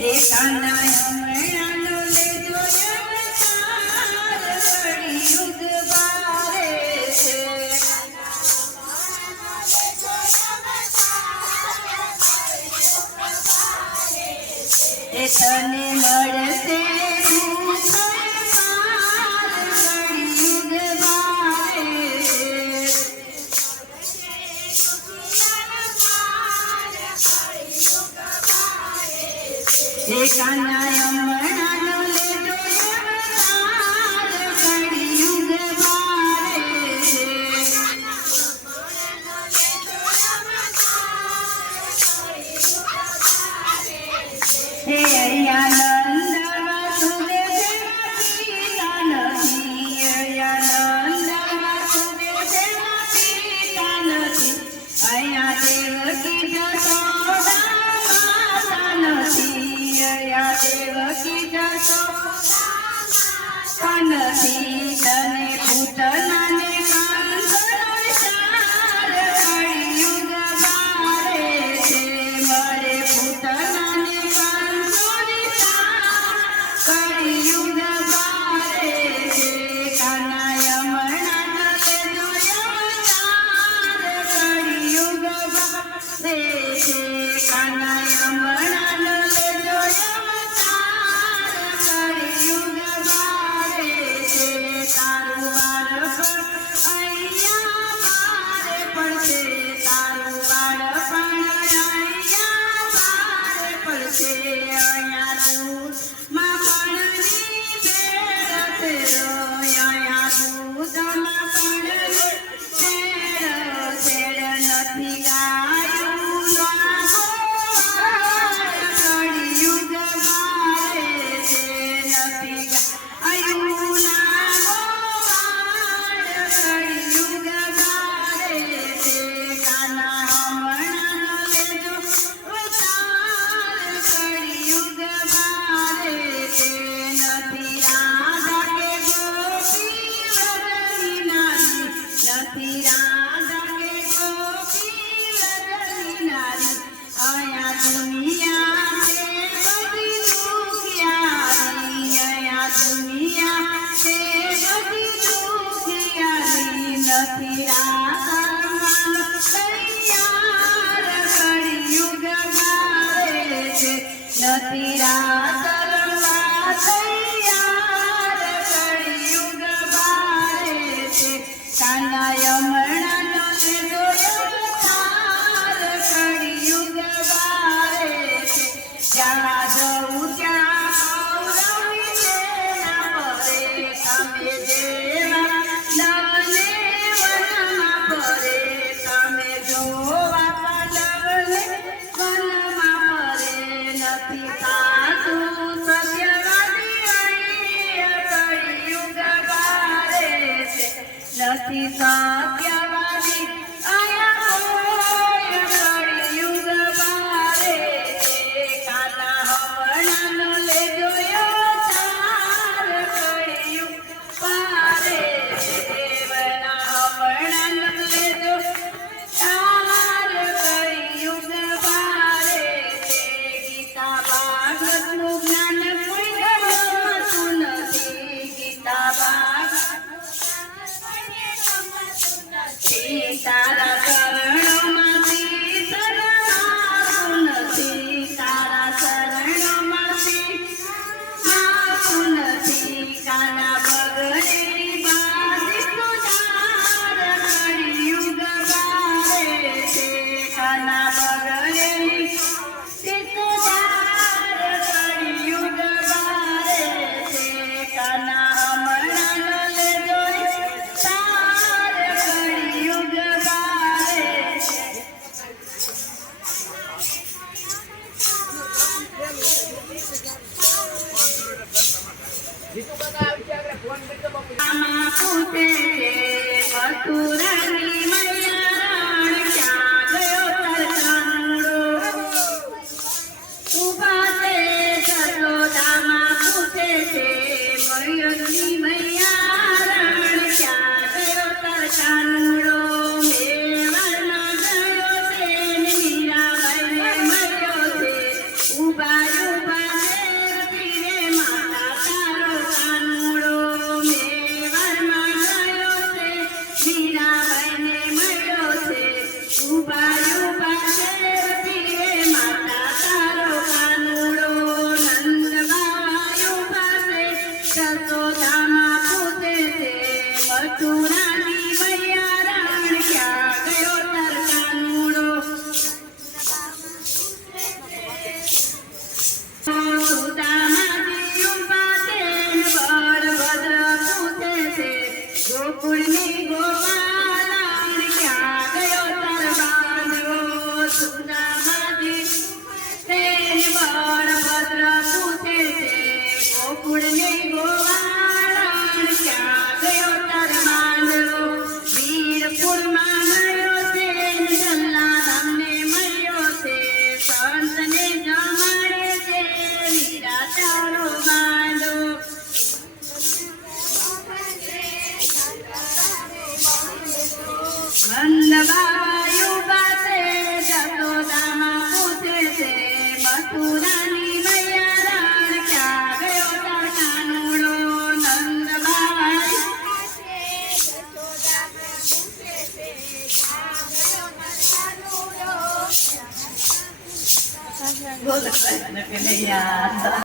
એ કાના હમણાંનો લેજો અવતાર કળિયુગ બારે છે એ તને મળશે એ કાના હમણાંનો લેજો અવતાર કળિયુગ બારે છે હે અહીંયા નંદ વાસુદેવ પિતા નથી અહીંયા નંદ વાસુદેવ પિતા નથી અહીંયા દેવકી જશોદા માતા નથી દેવકી જશોદા નથી તને પૂતનાને કાંસનો ચાર કળિયુગ બારે છે મરે પૂતનાને કાંસનો ચાર કળિયુગ બારે છે કાના હમણાંનો લેજો અવતાર કળિયુગ બારે છે કાના હમણાંનો લેજો તારું બાળપણ અહીંયા મારે પડશે તારું બાળપણ અહીંયા મારે પડશે અહીંયા દૂધમાં પણની ભેળ ફેરો અહીંયા દૂધમાં પણની ભેળ ફેળ નથી ગાયું કળિયુગ બારે છે નથી ગાયું નથી રાત રમવા તૈયાર કળિયુગ બારે છે કાના હમણાંનો લેજો અવતાર કળિયુગ બારે છે જ્યાં જવું ત્યાં કૌરવી સેના પરે તમે જેવા લવને વનમાં પરે તમે જોવા લવને વનમાં નથી સાચું સત્યવાદી અહીંયા કળિયુગ બારે છે નથી સત્યવાદી અહીંયા કોઈ કળિયુગ બારે છે કાના હમણાંનો લેજો અવતાર કળિયુગ બારે છે દેવના હમણાંનો લેજો અવતાર કળિયુગ બારે છે ગીતા ભાગવતનું જ્ઞાન કોઈ ગમતું નથી ગીતા ભાગવત તારા ચરણોમાંથી શરણાતું નથી તારા ચરણોમાંથી માતું નથી કાના બગડેલી બાજી તુજાર કળિયુગ બારે છે કાના બગડેલી તુજાર કળિયુગ બારે છે કાના હમણાંનો લેજો અવતાર કળિયુગ બારે છે આમાં પૂછે છે મથુરાની મૈયાણ ક્યાં ગયો તરસાણો ઉભા છે જશોદામાં પૂછે છે મયુરની મૈયાણ ક્યાં ગયો તરસાણો મેવાડમાં ગયો છે મીરાબાઈને મળ્યો છે ઉભા ઉભા ગોકુળની ગોવાળણ ક્યાં ગયો તાર બાંધવો સુદામાજી તેને બળભદ્ર પૂછે છે ગોકુળની ગોવાળણ ક્યાં ગયો તાર બાંધવો વીરપુરમાં ગયો છે જલ્લારામને મળ્યો છે સંતને જમાડે છે વીરા તારો બાંધો વંદબાયુ પાસે જશોદામાં પૂછે છે મથુરાની મૈયારાણ ક્યાં ગયો તાર કાનુડો નંદબાઈ બોલો કૃષ્ણ કનૈયા